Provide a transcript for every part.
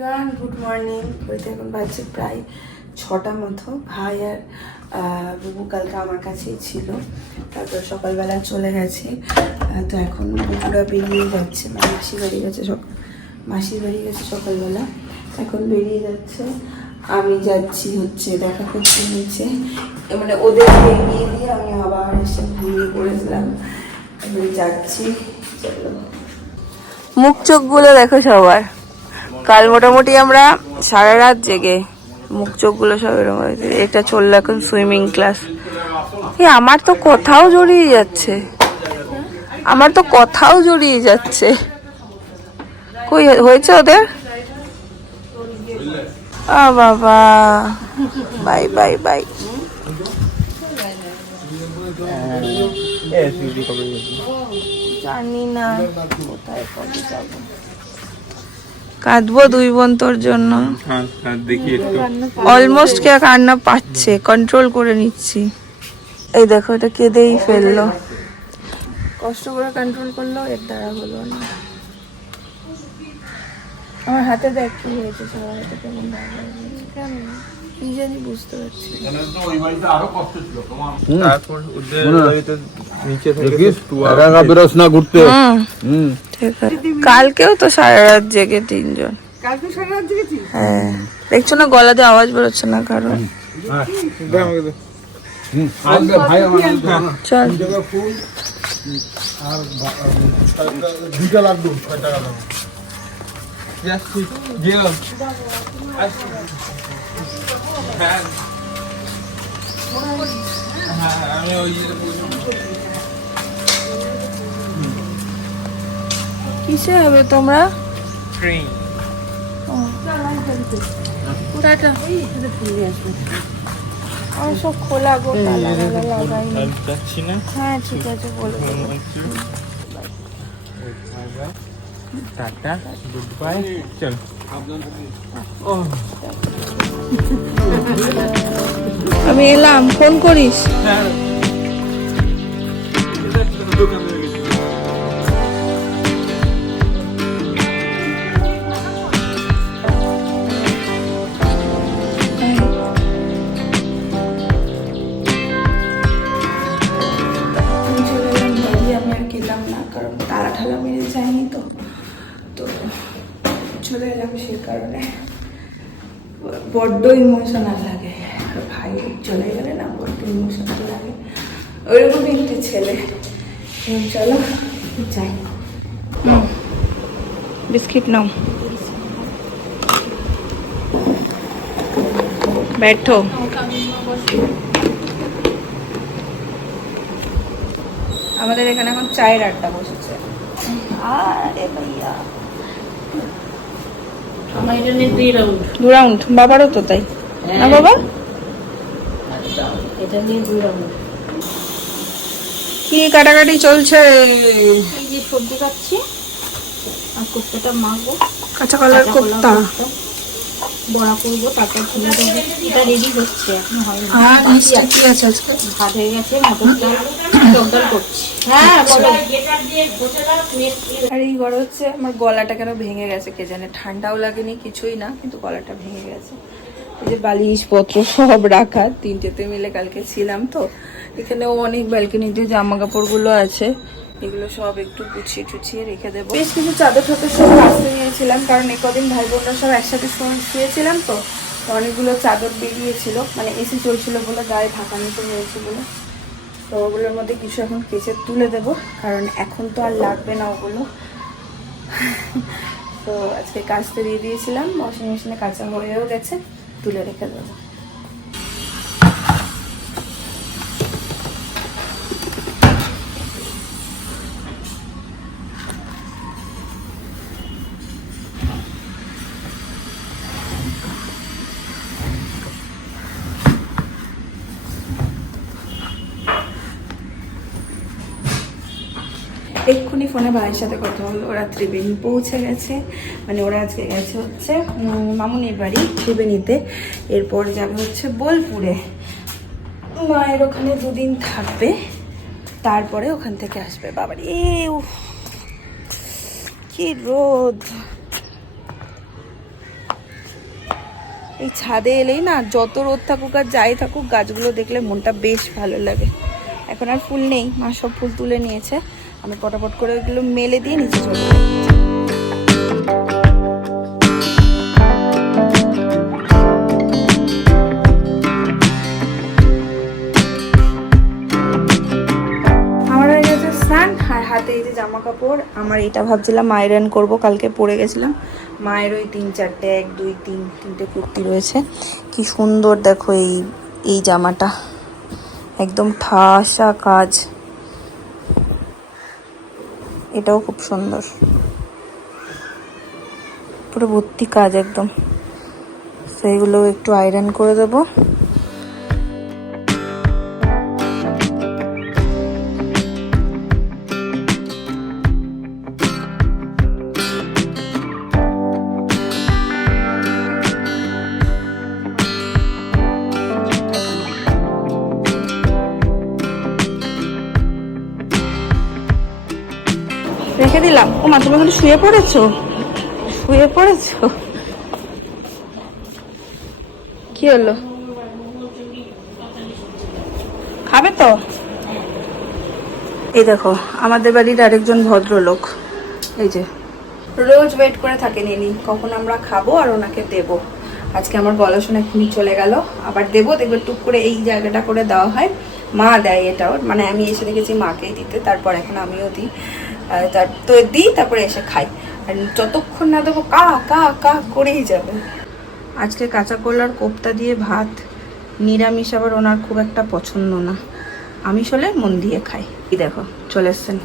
Everyone, good morning. ঘড়িতে এখন বাজছে প্রায় 6টা মতো। ভাই আর বুবু কালকে আমার কাছেই ছিল, তারপর সকালবেলা চলে গেছে। তো এখন বুবুরা বেরিয়ে যাচ্ছে, মানে মাসির বাড়ি গেছে সকালবেলা, এখন বেরিয়ে যাচ্ছে। আমি যাচ্ছি হচ্ছে দেখা করতে নিচে, মানে ওদেরকে এগিয়ে দিয়ে আমি আবার এসে ঘুরিয়ে পড়েছিলাম, এবারে যাচ্ছি। চলো, মুখ চোখগুলো দেখো সবার। কাল মোটামুটি আমরা সারা রাত জেগে মুখ চোখগুলো সব এরকম হয়েছে। এটা চললো এখন সুইমিং ক্লাস। আমার তো কথাও জড়িয়ে যাচ্ছে, কই হয়েছে ওদের? বাবা, বাই বাই বাই। জানি না কোথায় কবে যাবো। কাঁদবো দুই বোন তোর জন্য। অলমোস্ট কে কান্না পাচ্ছে, কন্ট্রোল করে নিচ্ছি। এই দেখো, এটা কেঁদেই ফেললো, কষ্ট করে কন্ট্রোল করলো, এর দ্বারা হলো না। আমার হাতে দেখ কি হয়েছে, সবার হাতে কেমন কেন কি জানি বুঝতে পারছি। কালকেও তো সারা রাত জেগে 3 জন। হ্যাঁ, দেখছো না গলাতে আওয়াজ বেরোচ্ছে না কারণ। চল কিসে হবে তোমরা? সব খোলা গো, লাগাইনি। হ্যাঁ ঠিক আছে, বলো। Tata, good bye. চল, আমি এলাম, ফোন করিস। ঠালা মেরে যায়নি তো চলে এলাম। সে কারণে বড্ড ইমোশনাল লাগে, ভাই চলে গেলে না বড্ড ইমোশনাল লাগে, ওইরকম একটি ছেলে। চলো যাই। বিস্কিট নাও, बैठो। আমাদের এখানে এখন চায়ের আড্ডা বসেছে। আরে ভাইয়া, আমার এখানে 2 রাউন্ড, বাবারও তো তাই না বাবা? এটা নিয়ে 2 রাউন্ড। কি কাটাকাটি চলছে? এই যে সবজি কাটছি আর কোপ্তাটা মাখবো, কাঁচা কলার কোপ্তা বড়া করবো, তারপর ফুলে দেবো। এটা রেডি হচ্ছে, এখন হয়নি। হ্যাঁ ঠিক আছে, আজকে ভাত হয়ে গেছে, মটরটা টকডাল করছি। হ্যাঁ বলো। আর এই ঘর হচ্ছে আমার গলাটা কেন ভেঙে গেছে কে জানে, ঠান্ডাও লাগেনি কিছুই না, কিন্তু গলাটা ভেঙে গেছে। এই যে বালিশ পত্র সব রাখা, 3টেতে মিলে কালকে ছিলাম তো। এখানেও অনেক ব্যালকনিতে জামা কাপড়গুলো আছে, এগুলো সব একটু গুছিয়ে টুছিয়ে রেখে দেবো। বেশ কিছু চাদর ঠাদর সব আসতে নিয়েছিলাম, কারণ কদিন ভাই বোনরা সব একসাথে শুয়েছিলাম তো অনেকগুলো চাদর বেরিয়েছিল, মানে এসি চলছিল বলে গায়ে ঢাকা নিতে হয়েছে বলে। তো ওগুলোর মধ্যে কিছু এখন কেচে তুলে দেবো, কারণ এখন তো আর লাগবে না ওগুলো। তো আজকে কাচতে দিয়ে দিয়েছিলাম, ওয়াশিং মেশিনে কাচা হয়েও গেছে, তুলে রেখে দেবো। এক্ষুনি ফোনে ভাইয়ের সাথে কথা হলো, ওরা ত্রিবেণী পৌঁছে গেছে, মানে ওরা আজকে গেছে হচ্ছে মামুনির বাড়ি ত্রিবেণীতে, এরপর যাবে হচ্ছে বোলপুরে, মায়ের ওখানে 2 দিন থাকবে, তারপরে ওখান থেকে আসবে। বাবার কি রোদ, এই ছাদে এলেই না যত রোদ থাকুক আর যাই থাকুক গাছগুলো দেখলে মনটা বেশ ভালো লাগে। এখন আর ফুল নেই, মা সব ফুল তুলে নিয়েছে, আমি পটাপট করে ওইগুলো মেলে দিয়ে নিচে চলে যাই। আর হাতে এই যে জামা কাপড়, আমার এটা ভাবছিলাম আয়রন করব, কালকে পরে গেছিলাম। মায়ের ওই 3-4টে 1 2 3 কুর্তি রয়েছে। কি সুন্দর দেখো এই জামাটা, একদম ঠাসা কাজ, এটাও খুব সুন্দর, পুরো ভর্তি কাজ একদম। সেইগুলো একটু আয়রন করে দেবো। রেখে দিলাম। ও মা, তুমি কিন্তু শুয়ে পড়েছো? কি হলো, খাবে তো? এই দেখো আমাদের বাড়ির আরেকজন ভদ্রলোক, এই যে রোজ ওয়েট করে থাকেন ইনি কখন আমরা খাবো আর ওনাকে দেবো। আজকে আমার গলা শুনে এখনই চলে গেল, আবার দেবো, দেখবে টুক করে এই জায়গাটা করে দেওয়া হয়, মা দেয় এটাও, মানে আমি এসে দেখেছি মাকেই দিতে, তারপর এখন আমিও দিই, তো দিই, তারপরে এসে খাই। আর যতক্ষণ না দেবো কা কা কা করেই যাবে। আজকে কাঁচা কলার কোপ্তা দিয়ে ভাত, নিরামিষ আবার ওনার খুব একটা পছন্দ না, আমিষ হলে মন দিয়ে খাই। এই দেখো চলে এসছেন,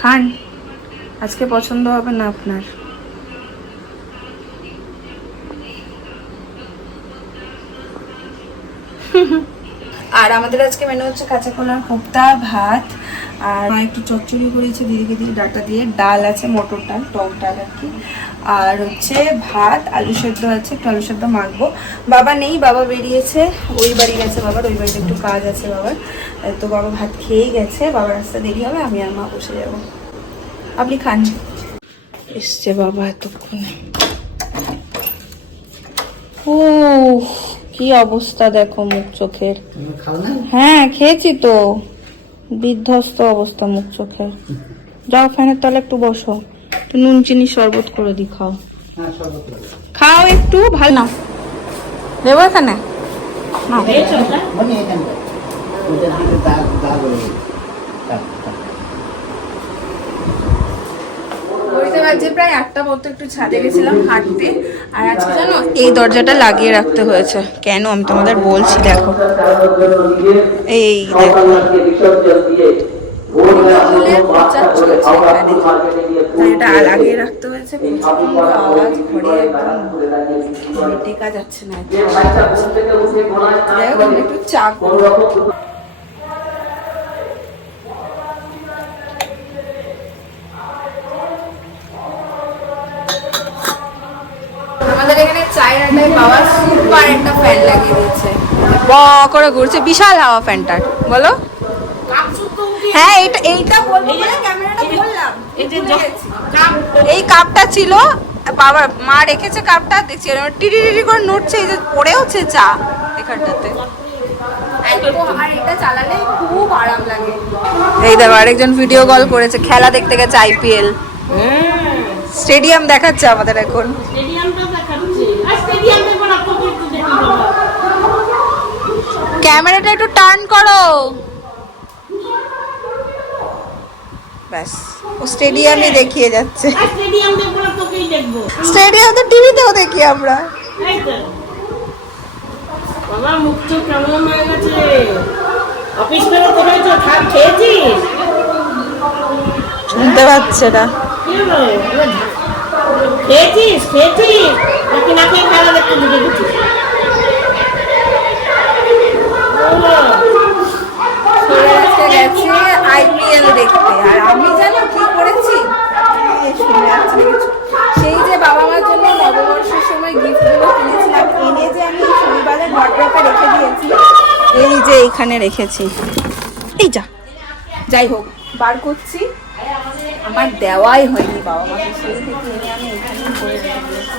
খান, আজকে পছন্দ হবে না আপনার। আর আমাদের আজকে মেনু হচ্ছে কাঁচা কলার কোপ্তা, ভাত, আর একটু চচ্চড়ি করেছে দিদিকে দিয়ে ডাটা দিয়ে, ডাল আছে, মটর ডাল, টক ডাল আর কি, আর হচ্ছে ভাত, আলু সেদ্ধ আছে, একটু আলু সেদ্ধ মাখবো। বাবা নেই, বাবা বেরিয়েছে, ওই বাড়ি গেছে, বাবার ওই বাড়িতে একটু কাজ আছে বাবার, তো বাবা ভাত খেয়েই গেছে, বাবার রাস্তা দেরি হবে, আমি আর মা বসে যাব। আপনি খান। এসছে বাবা এতক্ষণে। ও কি অবস্থা দেখো মুখ চোখের। হ্যাঁ খেয়েছি তো, বিধ্বস্ত অবস্থা মুখ চোখের। যাও ফ্যানের তলে একটু বসো, একটু নুন চিনি শরবত করে দি, খাও খাও একটু, ভালো না দেবো এখানে। প্রায় 8টা মতো, একটু ছাদে গেছিলাম হাঁটতে, আর আজকে জানো এই দরজাটা লাগিয়ে রাখতে হয়েছে কেন আমি তোমাদের বলছি। দেখো এই দেখো এটা লাগিয়ে রাখতে হয়েছে, প্রচন্ড আওয়াজ, ঘরে একদম টেকা যাচ্ছে না। একটু চা করবো। আমাদের এখানে চায়ের আড্ডায় বাবা সুপার একটা ফ্যান লাগিয়ে দিয়েছে, ব করে ঘুরছে, বিশাল হাওয়া ফ্যানটার, বলো। হ্যাঁ এইটা বলবো বলে ক্যামেরাটা বললাম। এই কাপটা ছিল বাবা, মা রেখেছে কাপটা, দেখছি টিরি টিরি করে নড়ছে, এই যে পড়েওছে চা এখানটাতে। আর এটা চালালে খুব আরাম লাগে। এই দেখো আরেকজন ভিডিও কল করেছে, খেলা দেখতে গেছে আইপিএল, স্টেডিয়াম দেখাচ্ছে আমাদের এখন। ক্যামেরাটা একটু টার্ন করো, ব্যাস ও স্টেডিয়ামে দেখিয়ে যাচ্ছে। স্টেডিয়াম তো টিভিতেও দেখি আমরা। বাবা মুখ তো কেমন হয়ে গেছে, অফিস করে তো খেয়েছিস, শুনতে পাচ্ছে না। খেয়েছিস নাকি না খেয়ে খেলা দেখতে ঢুকে গেছিস? গেছে আইপিএল দেখতে, আর আমি জানো কি করেছি, সেই যে বাবা মার জন্য নববর্ষের সময় গিফটগুলো কিনেছিলাম, এনে যে আমি শনিবারের ওয়ার্ড্রপে রেখে দিয়েছি, এই যে এইখানে রেখেছি, এই যাই হোক বার করছি, আমার দেওয়াই হয়নি বাবা মাকে, সেই থেকে এনে আমি এখানে করে রেখে দিয়েছি।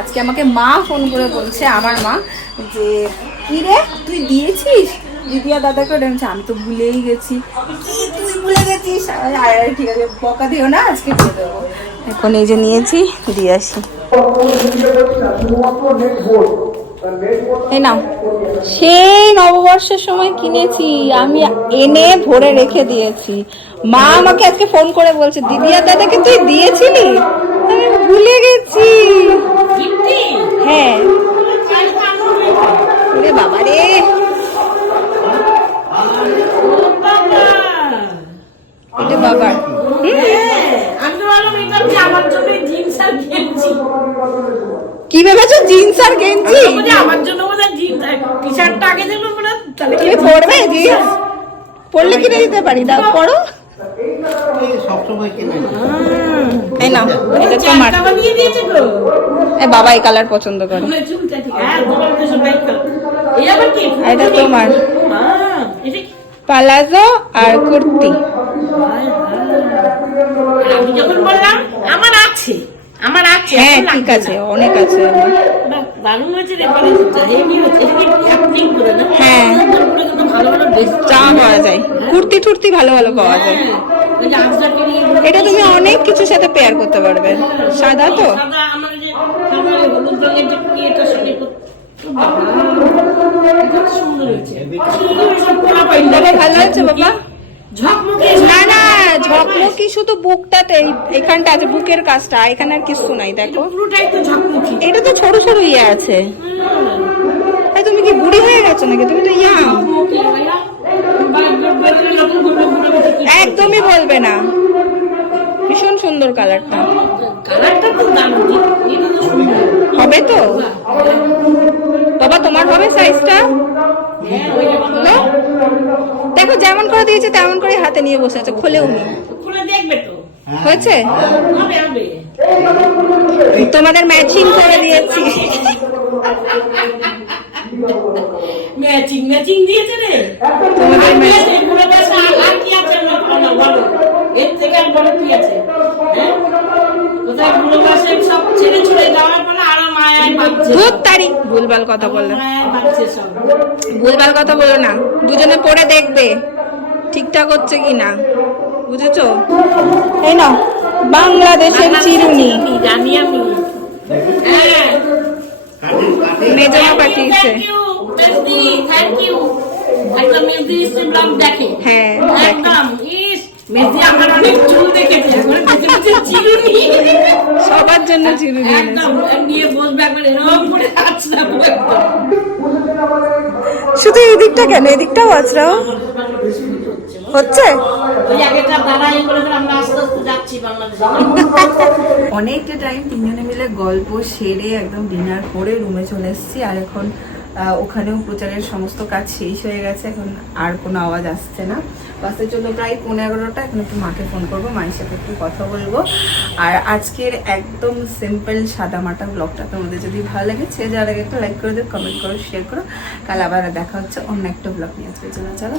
আজকে আমাকে মা ফোন করে বলছে, আমার মা, যে কি রে তুই দিয়েছিস দিদিয়া দাদাকে? বলছে আমি তো ভুলেই গেছি। কি তুই ভুলে গেছিস? আরে ঠিক আছে, বকা দিও না, আজকে দিয়ে দেবো। এখন এই যে নিয়েছি, দিয়ে আসি। এই নাও, সেই নববর্ষের সময় কিনেছি আমি, এনে ভরে রেখে দিয়েছি। মা আমাকে আজকে ফোন করে বলছে, দিদিয়া দাদাকে তুই দিয়েছিলি? আমি ভুলে গেছি। হ্যাঁ, ওরে বাবা রে, এটা বাবার। কি ভেবেছো, জিন্স আর গেঞ্জি? আমার জন্য টি শার্টটা আগে দেবো, তাহলে তুমি পরবে জিন্স? পরলে কিনে দিতে পারি, দাও পরো। এই নাও, এটা তোমার। বানিয়ে দিয়েছে গো। এ বাবা এই কালার পছন্দ করে। চুলটা ঠিক আছে, তোমার তো সবাই এই আবার কি? এটা তোমার পালাজো আর কুর্তি। আমি যখন বললাম আমার আছে, আমার আছে, হ্যাঁ ঠিক আছে, অনেক আছে আমার। দারুণ হয়েছে রে, কলেজটা হেভি হয়েছে। এটা কি ক্যাপটিং করে না? হ্যাঁ, ভালো ভালো ড্রেস জামা পাওয়া যায়, কুর্তি টুর্তি ভালো ভালো পাওয়া যায়। ওই যে আজরাকে নিয়ে এটা তুমি অনেক কিছুর সাথে পেয়ার করতে পারবে। সাদা তো, সাদা, আমার যে সাদা হলুদ রঙের যে এটা সঙ্গে খুব সুন্দর হয়েছে। বাবা ভালো আছে বাবা? ঝকমকে না না, ঝকমকি শুধু বুকটাতে, এখানটা আছে, বুকের কাজটা, এখানে আর কিছু নাই। দেখো পুরোটাই তো ঝকমকি। এটা তো ছোট ছোট ইয়ে আছে। এই তুমি কি বুড়ি হয়ে গেছো নাকি? তুমি তো ইয়াং। একদমই বলবে না, ভীষণ সুন্দর কালারটা। কালারটা তো দারুণ, এটা তো সুন্দর হবে তো বাবা, তোমার হবে সাইজটা? হলো? দেখো যেমন করে দিয়েছে তেমন করে হাতে নিয়ে বসে আছে, খোলেও নি। খুলে দেখবে তো, হয়েছে? হবে হবে। তোমাদের ম্যাচিং করে দিয়েছি। ম্যাচিং ম্যাচিং দিয়েছে রে। তোমাদের আর কি matching। আছে? পুরো বাসা আর কি আছে? আমরা বলো, এর থেকে আর বড় কি আছে? হ্যাঁ, কোথায় পুরো বাসা সব ছেড়ে ছুড়ে যাওয়ার পরে আরো মায়ায় ভাবছে, ধুর তারিখ, ভুলভাল কথা বললে। মায়ায় ভাবছে সব। ভুলভাল কথা বলো না, দুজনে পরে দেখবে ঠিকঠাক হচ্ছে কিনা, বুঝেছো? এই নাও, বাংলাদেশের চিরুনি জানি আমি। হ্যাঁ, মেজমা পাঠিয়েছে। থ্যাংক ইউ মেজদি, থ্যাংক ইউ। একটা মেজদি এসে ব্লগ দেখে। হ্যাঁ দেখে। একদম ইস, মেজদি আমার অনেক চুল দেখেছে, এখন দেখেছে চিরুনি। সবার জন্য চিরুনি এনেছে। একদম নিয়ে বসবে একবার এরকম করে আছড়াবো একদম। শুধু এই দিকটা কেন, এদিকটাও আছড়াও হচ্ছে। ওই আগেটা দাঁড়াই করে আমরা আস্তে আস্তে যাচ্ছি বাংলাদেশে। অনেকটা টাইম তিনজনে মিলে গল্প সেরে একদম ডিনার করে রুমে চলে এসেছি। আর এখন ওখানেও প্রচারের সমস্ত কাজ শেষ হয়ে গেছে, এখন আর কোনো আওয়াজ আসছে না। বাসে চলো প্রায় 11:15। এখন একটু মাকে ফোন করবো, মায়ের সাথে একটু কথা বলবো। আর আজকের একদম সিম্পল সাদামাটা ব্লগটা তোমাদের যদি ভালো লাগে, সে যাওয়ার আগে একটা লাইক করে দিও, কমেন্ট করো, শেয়ার করো। কাল আবার দেখা হচ্ছে অন্য একটা ব্লগ নিয়ে। আজকের জন্য চলো।